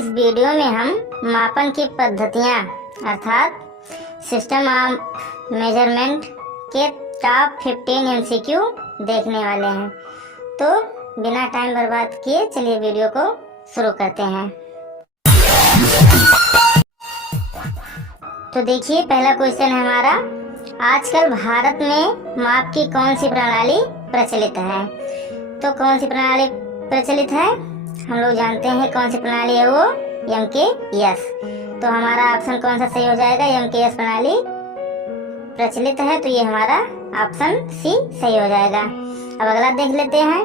इस वीडियो में हम मापन की पद्धतियाँ अर्थात सिस्टम ऑफ मेजरमेंट के टॉप 15 MCQ देखने वाले हैं। तो बिना टाइम बर्बाद किए चलिए वीडियो को शुरू करते हैं। तो देखिए पहला क्वेश्चन है हमारा, आजकल भारत में माप की कौन सी प्रणाली प्रचलित है? तो कौन सी प्रणाली प्रचलित है? हम लोग जानते हैं कौन सी प्रणाली है वो MKS। तो हमारा ऑप्शन कौन सा सही हो जाएगा? MKS प्रणाली प्रचलित है, तो ये हमारा ऑप्शन C सही हो जाएगा। अब अगला देख लेते हैं।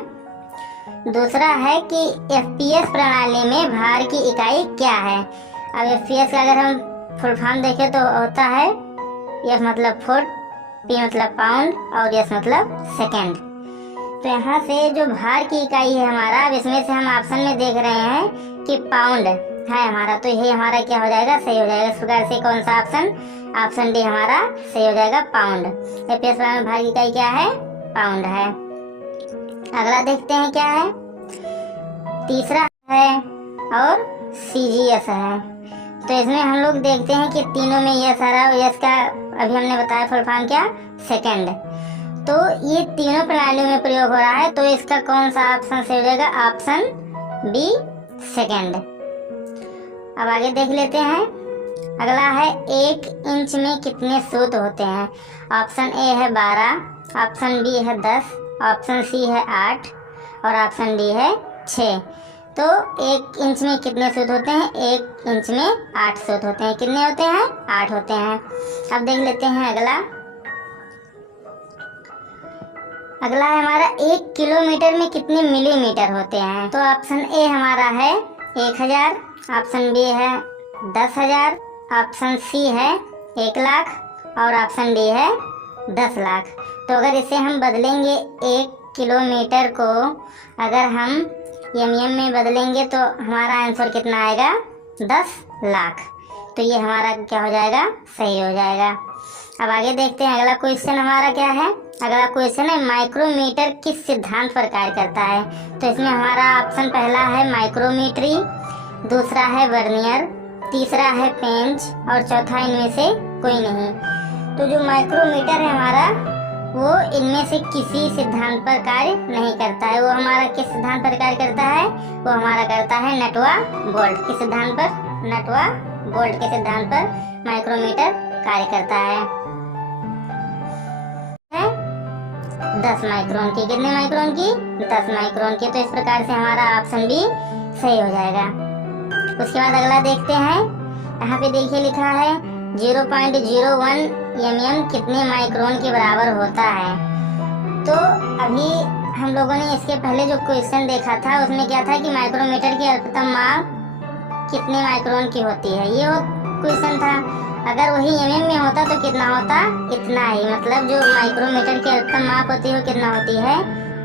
दूसरा है कि FPS प्रणाली में भार की इकाई क्या है? अब FPS का अगर हम फुल फॉर्म देखें तो होता है F मतलब फुट, P मतलब पाउंड और S मतलब सेकेंड। तो यहाँ से जो भार की इकाई है हमारा, अब इसमें से हम ऑप्शन में देख रहे हैं कि पाउंड है हमारा, तो यही हमारा क्या हो जाएगा? सही हो जाएगा। इस प्रकार से कौन सा ऑप्शन? ऑप्शन डी हमारा सही हो जाएगा, पाउंड। FPS प्रणाली में भार की इकाई क्या है? पाउंड है। अगला देखते हैं क्या है। तीसरा है और CGS है। तो इसमें हम लोग देखते हैं कि तीनों में यस आ रहा है। यस का अभी हमने बताया फुल फॉर्म क्या? सेकेंड। तो ये तीनों प्रणालियों में प्रयोग हो रहा है, तो इसका कौन सा ऑप्शन सही हो जाएगा? Option B, second. अब आगे देख लेते हैं। अगला है 1 इंच में कितने सूत होते हैं? ऑप्शन ए है 12, ऑप्शन बी है 10, ऑप्शन सी है 8 और ऑप्शन डी है 6। तो 1 इंच में कितने सूत होते हैं? 1 इंच में 8 सूत होते हैं। कितने होते हैं? 8 होते हैं। अब देख लेते हैं अगला। अगला है हमारा 1 किलोमीटर में कितने मिलीमीटर होते हैं? तो ऑप्शन ए हमारा है 1000, ऑप्शन बी है 10,000, ऑप्शन सी है 1 लाख और ऑप्शन डी है 10 लाख। तो अगर इसे हम बदलेंगे 1 किलोमीटर को अगर हम MM में बदलेंगे तो हमारा आंसर कितना आएगा? 10 लाख। तो ये हमारा क्या हो जाएगा? सही हो जाएगा। अब आगे देखते हैं अगला क्वेश्चन हमारा क्या है। अगला क्वेश्चन है माइक्रोमीटर किस सिद्धांत पर कार्य करता है? तो इसमें हमारा ऑप्शन पहला है माइक्रोमीटरी, दूसरा है वर्नियर, तीसरा है पेंच और चौथा इनमें से कोई नहीं। तो जो माइक्रोमीटर है हमारा वो इनमें से किसी सिद्धांत पर कार्य नहीं करता है। वो हमारा किस सिद्धांत पर कार्य करता है? वो हमारा करता है नटवा बोल्ट के सिद्धांत पर। नटवा बोल्ट के सिद्धांत पर माइक्रोमीटर कार्य करता है। 10 माइक्रोन की। कितने माइक्रोन की? 10 माइक्रोन की। तो इस प्रकार से हमारा ऑप्शन भी सही हो जाएगा। उसके बाद अगला देखते हैं। यहाँ पे देखिए लिखा है 0.01 mm कितने माइक्रोन के बराबर होता है? तो अभी हम लोगों ने इसके पहले जो क्वेश्चन देखा था उसमें क्या था कि माइक्रोमीटर की अल्पतम माप कितने माइक्रोन की होती है, ये वो क्वेश्चन था। अगर वही MM में होता तो कितना होता? इतना ही। मतलब जो माइक्रोमीटर की अल्पतम माप होती है वो कितना होती है?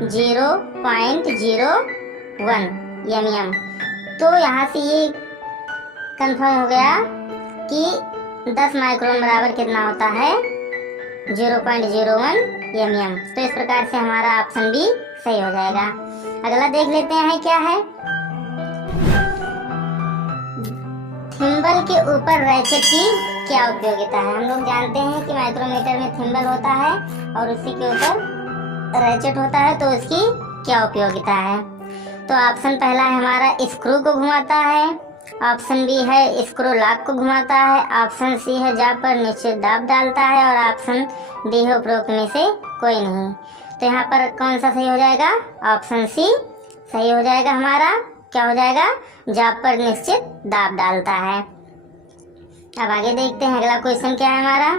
0.01 mm। तो यहाँ से ये कंफर्म हो गया कि 10 माइक्रोन बराबर कितना होता है? 0.01 mm। तो इस प्रकार से हमारा ऑप्शन भी सही हो जाएगा। अगला देख लेते हैं क्या है। थिम्बल के ऊपर रैचेट की क्या उपयोगिता है? हम लोग जानते हैं कि माइक्रोमीटर में थिम्बल होता है और उसी के ऊपर रैचेट होता है, तो उसकी क्या उपयोगिता है? तो ऑप्शन पहला है हमारा स्क्रू को घुमाता है, ऑप्शन बी है स्क्रू लॉक को घुमाता है, ऑप्शन सी है जाप पर निश्चित दाब डालता है और ऑप्शन डी है उपरोक्त में से कोई नहीं। तो यहाँ पर कौन सा सही हो जाएगा? ऑप्शन सी सही हो जाएगा। हमारा क्या हो जाएगा? जाप पर निश्चित दाब डालता है। अब आगे देखते हैं अगला क्वेश्चन क्या है हमारा।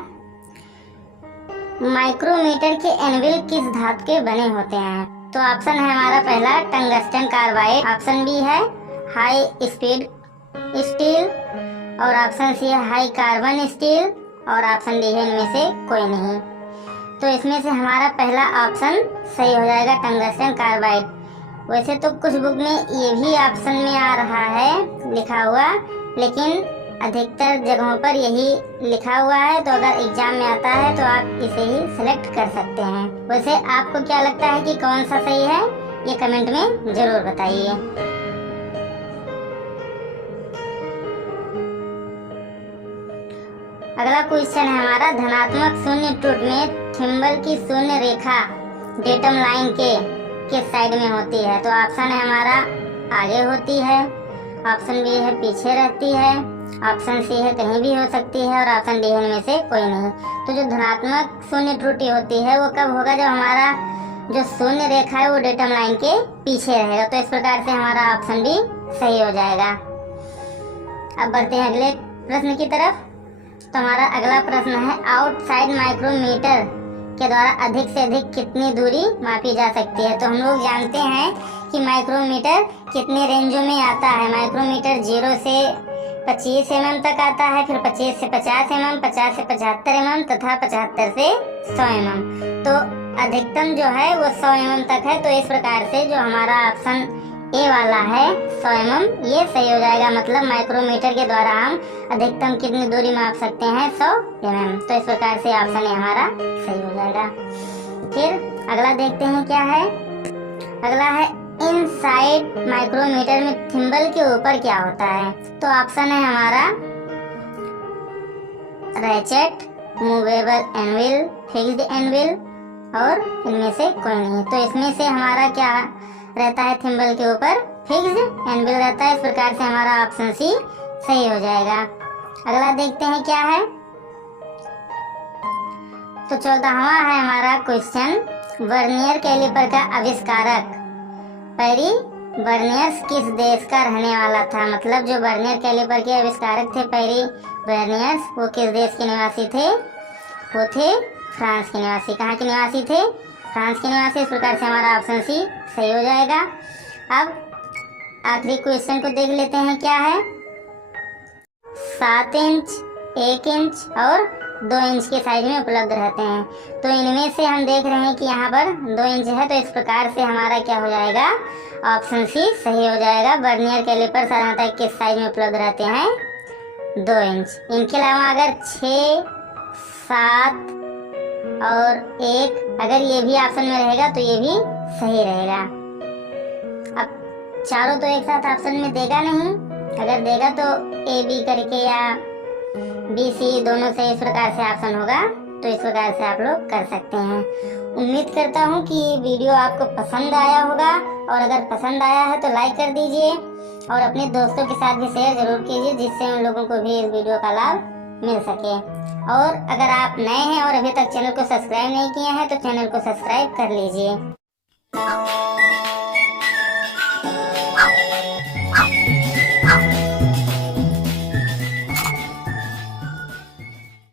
माइक्रोमीटर के एनविल किस धातु के बने होते हैं? तो ऑप्शन है हमारा पहला टंगस्टन कार्बाइड, ऑप्शन बी है हाई स्पीड स्टील और ऑप्शन सी है हाई कार्बन स्टील और ऑप्शन डी है इनमें से कोई नहीं। तो इसमें से हमारा पहला ऑप्शन सही हो जाएगा, टंगस्टन कार्बाइड। वैसे तो कुछ बुक में ये भी ऑप्शन में आ रहा है लिखा हुआ, लेकिन अधिकतर जगहों पर यही लिखा हुआ है। तो अगर एग्जाम में आता है तो आप इसे ही सिलेक्ट कर सकते हैं। वैसे आपको क्या लगता है कि कौन सा सही है? ये कमेंट में जरूर बताइए। अगला क्वेश्चन है हमारा, धनात्मक शून्य ट्रूथ में थिम्बल की शून्य रेखा डेटम लाइन के किस साइड में होती है? तो ऑप्शन है हमारा आगे होती है, ऑप्शन बी है पीछे रहती है, ऑप्शन सी है कहीं भी हो सकती है और ऑप्शन डी है इनमें से कोई नहीं। तो जो धनात्मक शून्य त्रुटि होती है वो कब होगा? जब हमारा जो शून्य रेखा है वो डेटम लाइन के पीछे रहेगा। तो इस प्रकार से हमारा ऑप्शन भी सही हो जाएगा। अब बढ़ते हैं अगले प्रश्न की तरफ। तो हमारा अगला प्रश्न है, आउटसाइड माइक्रोमीटर के द्वारा अधिक से अधिक कितनी दूरी मापी जा सकती है? तो हम लोग जानते हैं कि माइक्रोमीटर कितने रेंजों में आता है। माइक्रोमीटर 0 से 25 mm तक आता है, फिर 25 से 50 mm, 50 से 75 mm तथा 75 से 100 mm। तो अधिकतम जो है वो 100 mm तक है। तो इस प्रकार से जो हमारा ऑप्शन ए वाला है 100 mm, ये सही हो जाएगा। मतलब माइक्रोमीटर के द्वारा हम अधिकतम कितनी दूरी माप सकते हैं? 100 mm। तो इस प्रकार से ऑप्शन ए हमारा सही हो जाएगा। फिर अगला देखते हैं क्या है। अगला है, इनसाइड माइक्रोमीटर में थिम्बल के ऊपर क्या होता है? तो ऑप्शन है हमारा ratchet, movable anvil, fixed anvil और इनमें से कोई नहीं। तो इसमें से हमारा क्या रहता है? थिम्बल के ऊपर फिक्स्ड एनविल रहता है। इस प्रकार से हमारा ऑप्शन सी सही हो जाएगा। अगला देखते हैं क्या है। तो 14वां है हमारा क्वेश्चन, वर्नियर कैलिपर का आविष्कारक पेरी वर्नियर्स किस देश का रहने वाला था? मतलब जो वर्नियर कैलिपर के आविष्कारक थे पेरी वर्नियर्स, वो किस देश के निवासी थे? वो थे फ्रांस के निवासी। कहाँ के निवासी थे? फ्रांस के निवासी। इस प्रकार से हमारा ऑप्शन सी सही हो जाएगा। अब आखिरी क्वेश्चन को देख लेते हैं क्या है। 7 इंच, 1 इंच और 2 इंच के साइज में उपलब्ध रहते हैं। तो इनमें से हम देख रहे हैं कि यहाँ पर 2 इंच है। तो इस प्रकार से हमारा क्या हो जाएगा? ऑप्शन सी सही हो जाएगा। वर्नियर कैलिपर साधारणतः किस साइज में उपलब्ध रहते हैं? 2 इंच। इनके अलावा अगर 6, 7 और 1 अगर ये भी ऑप्शन में रहेगा तो ये भी सही रहेगा। अब चारों तो एक साथ ऑप्शन में देगा नहीं, अगर देगा तो ए बी करके या बी सी दोनों से इस प्रकार से ऑप्शन होगा। तो इस प्रकार से आप लोग कर सकते हैं। उम्मीद करता हूँ कि ये वीडियो आपको पसंद आया होगा, और अगर पसंद आया है तो लाइक कर दीजिए और अपने दोस्तों के साथ भी शेयर जरूर कीजिए, जिससे उन लोगों को भी इस वीडियो का लाभ मिल सके। और अगर आप नए हैं और अभी तक चैनल को सब्सक्राइब नहीं किए हैं तो चैनल को सब्सक्राइब कर लीजिए।